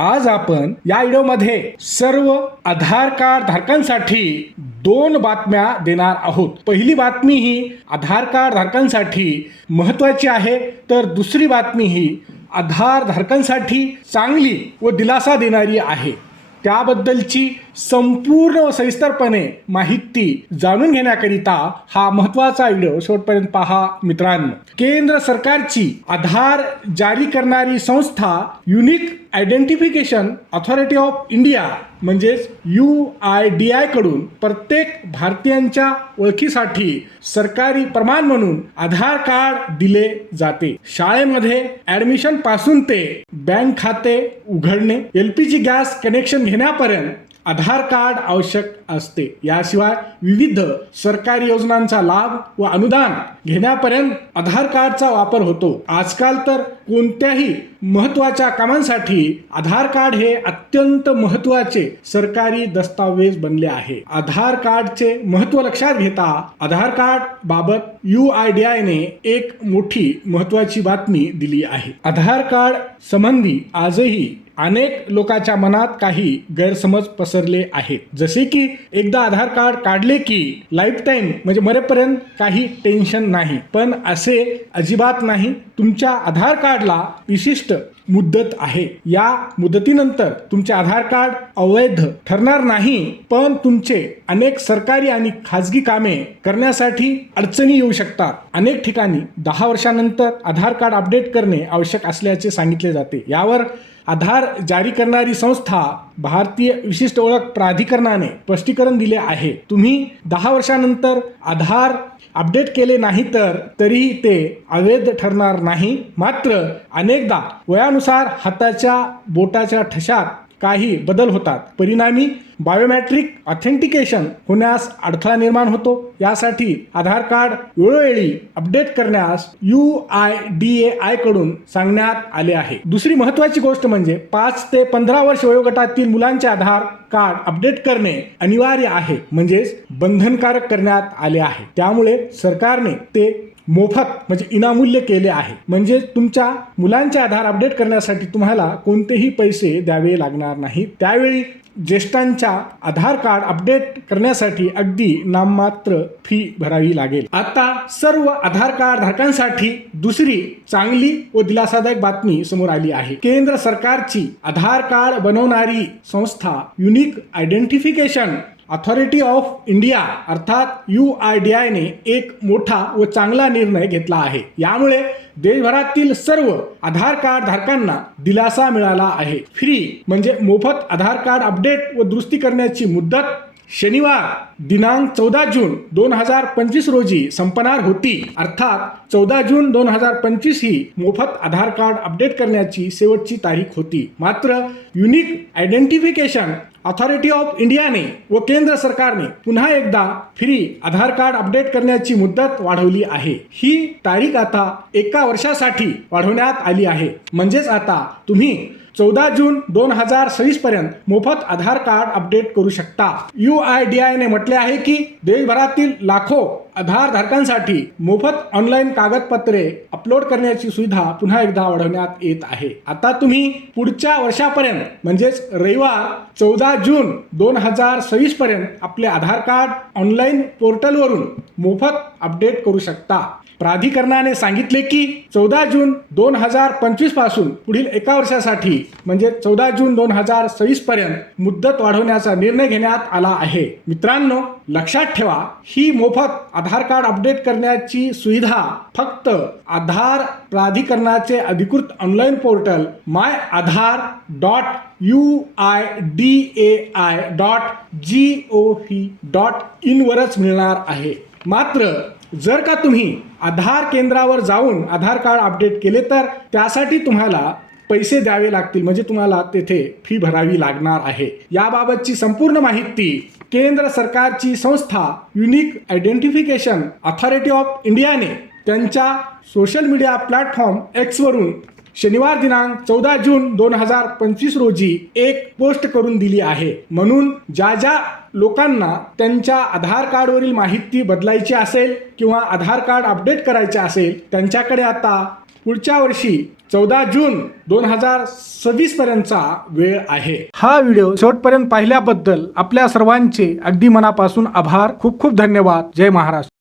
आज आपण या व्हिडिओमध्ये सर्व आधार कार्ड धारकांसाठी दोन बातम्या देणार आहोत. पहिली बातमी ही आधार कार्ड धारकांसाठी महत्वाची आहे तर दुसरी बातमी ही आधार धारकांसाठी चांगली व दिलासा देणारी आहे. त्याबद्दलची संपूर्ण व सविस्तरपणे माहिती जाणून घेण्याकरिता हा महत्त्वाचा व्हिडिओ शेवटपर्यंत पहा मित्रांनो. केंद्र सरकारची आधार जारी करणारी संस्था unique identification authority of India म्हणजेच यू आय डी आयकडून प्रत्येक भारतीयांच्या ओळखीसाठी सरकारी प्रमाण म्हणून आधार कार्ड दिले जाते. शाळेमध्ये ऍडमिशनपासून ते बँक खाते उघडणे एलपीजी गॅस कनेक्शन घेण्यापर्यंत आधार कार्ड आवश्यक असते. याशिवाय विविध सरकारी योजनांचा लाभ व अनुदान घेण्यापर्यंत आधार कार्डचा वापर होतो. आजकाल तर कोणत्याही महत्त्वाच्या कामांसाठी आधार कार्ड हे अत्यंत महत्त्वाचे सरकारी दस्तावेज बनले आहे. आधार कार्डचे महत्त्व लक्षात घेता आधार कार्ड बाबत U I D A I एक मोठी महत्वाची बातमी दिली आहे. आधार कार्ड संबंधी आजही अनेक लोकांच्या मनात काही गैरसमज पसरले आहेत. जसे की एकदा आधार कार्ड काढले की लाईफ टाईम म्हणजे मरेपर्यंत काही टेन्शन नाही. पण असे अजिबात नाही. तुमच्या आधार कार्डला विशिष्ट मुदत आहे. या मुदतीनंतर तुमचे आधार कार्ड अवैध ठरणार नाही पण तुमचे अनेक सरकारी आणि खाजगी कामे करण्यासाठी अडचणी येऊ शकतात. अनेक ठिकाणी दहा वर्षानंतर आधार कार्ड अपडेट करणे आवश्यक असल्याचे सांगितले जाते. यावर आधार जारी करणारी संस्था भारतीय विशिष्ट ओळख प्राधिकरणाने स्पष्टीकरण दिले आहे. तुम्ही दहा वर्षानंतर आधार अपडेट केले नाही तर तरीही ते अवैध ठरणार नाही. मात्र अनेकदा वयानुसार हाताच्या बोटाच्या ठशात काही बदल होतात. परिणामी बायोमॅट्रिक ऑथेंटिकेशन होण्यास अडथळा निर्माण होतो. यासाठी आधार कार्ड वेळोवेळी अपडेट करण्यास यू आय डी ए आयकडून सांगण्यात आले आहे. दुसरी महत्वाची गोष्ट म्हणजे पाच ते पंधरा वर्ष वयोगटातील मुलांचे आधार कार्ड अपडेट करणे अनिवार्य आहे. म्हणजेच बंधनकारक करण्यात आले आहे. त्यामुळे सरकारने ते मोफत म्हणजे इनामूल्य केले आहे. म्हणजे तुमच्या मुलांचे आधार अपडेट करण्यासाठी तुम्हाला कोणतेही पैसे द्यावे लागणार नाही. त्यावेळी ज्येष्ठांच्या आधार कार्ड अपडेट करण्यासाठी अगदी नाममात्र फी भरावी लागेल. आता सर्व आधार कार्ड धारकांसाठी दुसरी चांगली व दिलासादायक बातमी समोर आली आहे. केंद्र सरकारची आधार कार्ड बनवणारी संस्था unique identification authority of India अर्थात यू आय डी आयने एक मोठा व चांगला निर्णय घेतला आहे. यामुळे देशभरातील सर्व आधार कार्ड धारकांना दिलासा मिळाला आहे. फ्री म्हणजे मोफत आधार कार्ड अपडेट व दुरुस्ती करण्याची मुदत शनिवार दिनांक चौदा जून दोन हजार पंचवीस रोजी संपणार होती. अर्थात चौदा जून दोन हजार पंचवीस ही मोफत आधार कार्ड अपडेट करण्याची शेवटची तारीख होती. मात्र युनिक आयडेंटिफिकेशन अथॉरिटी ऑफ इंडियाने व केंद्र सरकारने पुन्हा एकदा फ्री आधार कार्ड अपडेट करण्याची मुदत वाढवली आहे. ही तारीख आता एका वर्षासाठी वाढवण्यात आली आहे. म्हणजेच आता तुम्ही चौदा जून दोन हजार सव्वीस पर्यंत मोफत आधार कार्ड अपडेट करू शकता. यू आय डी आयने म्हटले आहे की देशभरातील लाखो आधारधारकांसाठी मोफत ऑनलाईन कागदपत्रे अपलोड करण्याची सुविधा पुन्हा एकदा वाढवण्यात येत आहे. आता तुम्ही पुढच्या वर्षापर्यंत म्हणजेच रविवार चौदा जून दोन हजार सव्वीस पर्यंत आपले आधार कार्ड ऑनलाईन पोर्टलवरून मोफत अपडेट करू शकता. प्राधिकरणाने सांगितले की चौदा जून दोन हजार पंचवीसपासून पुढील एका वर्षासाठी म्हणजे चौदा जून दोन हजार सव्वीस पर्यंत मुदत वाढवण्याचा निर्णय घेण्यात आला आहे. मित्रांनो लक्षात ठेवा ही मोफत आधार कार्ड अपडेट करण्याची सुविधा फक्त आधार प्राधिकरणाचे अधिकृत online portal my Aadhaar dot U I D A I dot G O V dot इनवरच मिळणार आहे. मात्र जर का तुम्ही आधार केंद्रावर जाऊन आधार कार्ड अपडेट केले तर त्यासाठी तुम्हाला पैसे द्यावे लागतील म्हणजे तुम्हाला तेथे फी भरावी लागणार आहे. याबाबतची संपूर्ण माहिती केंद्र सरकारची संस्था युनिक आयडेंटिफिकेशन अथॉरिटी ऑफ इंडियाने त्यांच्या सोशल मीडिया प्लॅटफॉर्म एक्सवरून शनिवार दिनांक चौदा जून दोन हजार पंचवीस रोजी एक पोस्ट करून दिली आहे. म्हणून ज्या ज्या लोकांना त्यांच्या आधार कार्डवरील माहिती बदलायची असेल किंवा आधार कार्ड अपडेट करायचे असेल त्यांच्याकडे आता पुढच्या वर्षी चौदा जून दोन हजार सव्वीस पर्यंतचा वेळ आहे. हा व्हिडिओ शेवटपर्यंत पाहिल्याबद्दल आपल्या सर्वांचे अगदी मनापासून आभार. खूप खूप धन्यवाद. जय महाराष्ट्र.